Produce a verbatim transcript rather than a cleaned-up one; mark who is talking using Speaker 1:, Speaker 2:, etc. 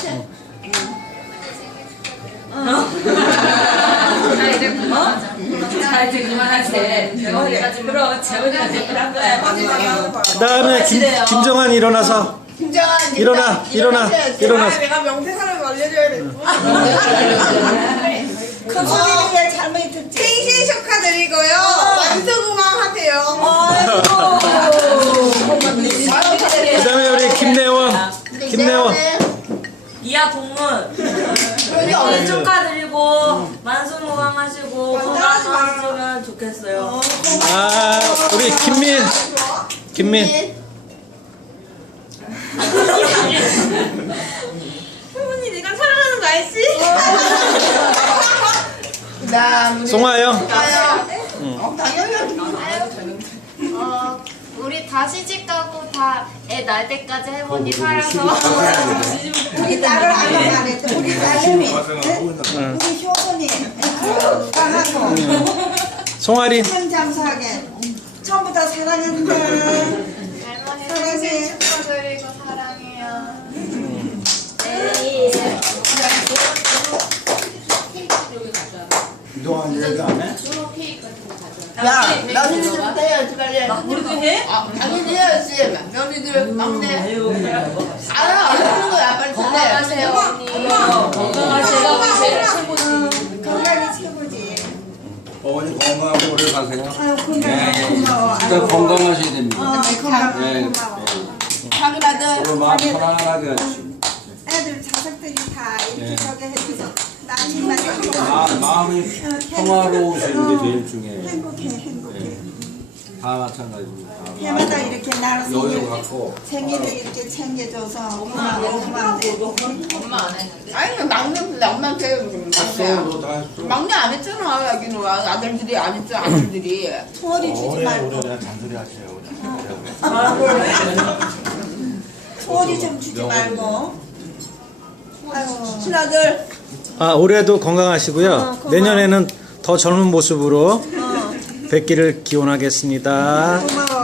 Speaker 1: 자 이제 어? 자 이제 그만하세. 재원이까지 그럼 재원이한테 그런 거야.
Speaker 2: 그 다음에 김정환 일어나서.
Speaker 3: 김정환
Speaker 2: 일어나, 일어나, 일어나.
Speaker 3: 내가 명태사를 알려줘야 돼. 큰 소리를 잘못 듣지. 생신 축하드리고요. 만수무강하세요.
Speaker 2: 그 다음에 우리 김내원. 김내원.
Speaker 1: 이하 동문 생신 축하드리고 만수무강하시고 건강하시면 좋겠어요.
Speaker 2: 아, 우리 김민. 김민.
Speaker 3: 할머니 내가 사랑하는 거 알지? 나
Speaker 2: 송하영.
Speaker 3: 어, 당연히.
Speaker 4: 어, 우리 다 시집 가고 다 애 날 때까지 할머니 살아서
Speaker 3: 우리 딸을 아까 말했어. 우리 딸내미, 우리 효선이, 강하고
Speaker 2: 송아린.
Speaker 3: 장사하게 전부 다 사랑한다.
Speaker 4: 할머니 생신 축하드리고 사랑해요. 네.
Speaker 5: 그동안 얘기 안 해?
Speaker 3: 야, 며느리들부터 해야지 빨리.
Speaker 1: 우리도 해?
Speaker 3: 아, 당연히 해야지. 며느리들 막내.
Speaker 1: 아유
Speaker 3: 알아, 하는 거야. 빨리
Speaker 4: 건강하세요 언니.
Speaker 1: 건강하세요. 제일 최고지.
Speaker 3: 건강이 최고지.
Speaker 5: 어머니 건강하고 오래 가세요.
Speaker 3: 아유, 건강 고마워.
Speaker 5: 일단 건강하셔야 됩니다.
Speaker 3: 어, 건강
Speaker 5: 네.
Speaker 3: 고마워. 자기 아들,
Speaker 5: 서로 마음 편안하게 하시고.
Speaker 3: 애들 자식들이 다 이렇게
Speaker 5: 네.
Speaker 3: 저기 해줘서 나중만
Speaker 5: 마, 마음이 평화로우시는 게 제일 중요해요.
Speaker 3: 행복해, 행복해.
Speaker 5: 다 마찬가지입니다.
Speaker 3: 해마다 이렇게 나를
Speaker 5: 여유
Speaker 3: 생일,
Speaker 5: 갖고.
Speaker 3: 생일을 이렇게 챙겨줘서 고마워, 고마운데.
Speaker 1: 엄마 안 했는데.
Speaker 6: 아니 막내 엄마한테
Speaker 5: 했어,
Speaker 6: 막내
Speaker 5: 너 다 했어.
Speaker 6: 막내 안 했잖아 여기는 아들들이 안 했죠 아들들이
Speaker 3: 소리 주지 말고.
Speaker 5: 내가 잔소리 하세요.
Speaker 3: 소리 좀 주지 말고. 아유, 친아들.
Speaker 2: 아, 올해도 건강하시고요. 내년에는 더 젊은 모습으로 뵙기를 기원하겠습니다.
Speaker 3: 고마워.